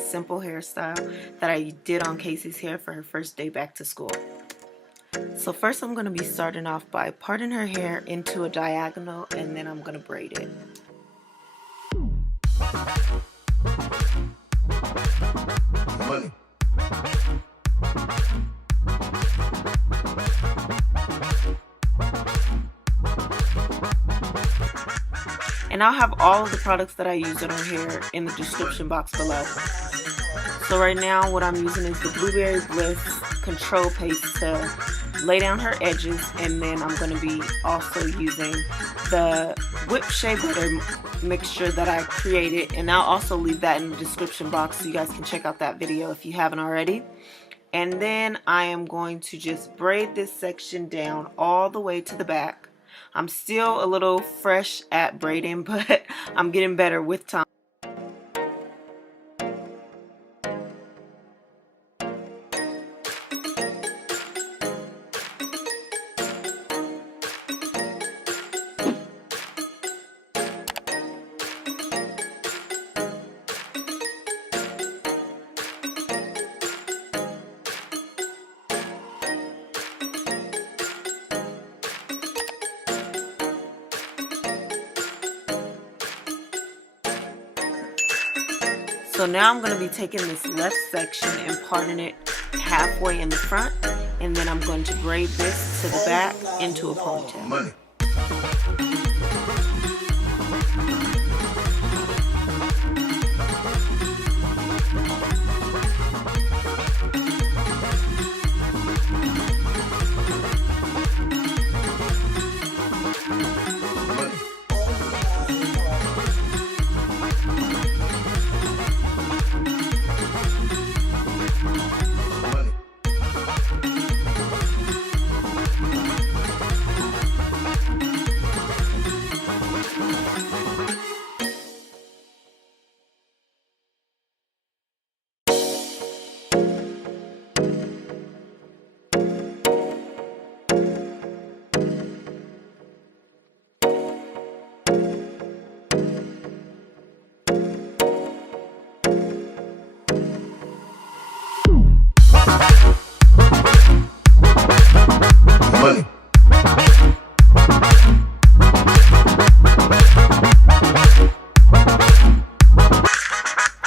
simple hairstyle that I did on Casey's hair for her first day back to school. So first I'm going to be starting off by parting her hair into a diagonal, and then I'm going to braid it. Money. And I'll have all of the products that I use on her hair in the description box below. So right now what I'm using is the Blueberry Bliss Control Paste to lay down her edges, and then I'm going to be also using the whipped shea butter mixture that I created, and I'll also leave that in the description box so you guys can check out that video if you haven't already. And then I am going to just braid this section down all the way to the back. I'm still a little fresh at braiding, but I'm getting better with time. So now I'm going to be taking this left section and parting it halfway in the front, and then I'm going to braid this to the back into a ponytail. Money. Money.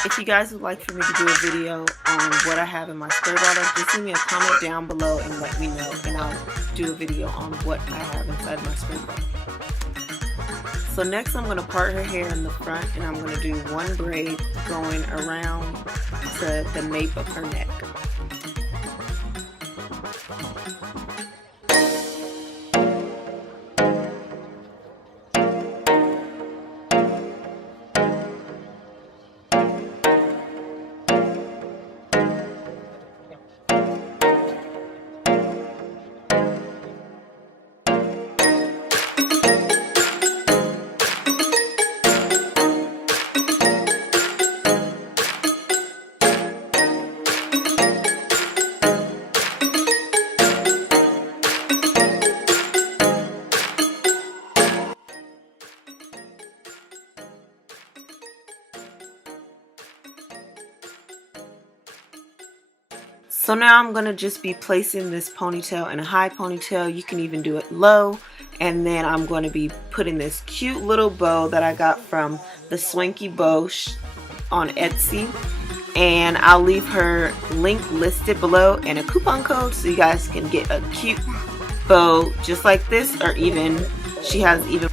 If you guys would like for me to do a video on what I have in my spray bottle, just leave me a comment down below and let me know, and I'll do a video on what I have inside my spray bottle. So next I'm going to part her hair in the front, and I'm going to do one braid going around to the nape of her neck. So now I'm going to just be placing this ponytail in a high ponytail. You can even do it low. And then I'm going to be putting this cute little bow that I got from the Swanky Bow on Etsy. And I'll leave her link listed below and a coupon code so you guys can get a cute bow just like this, or even she has even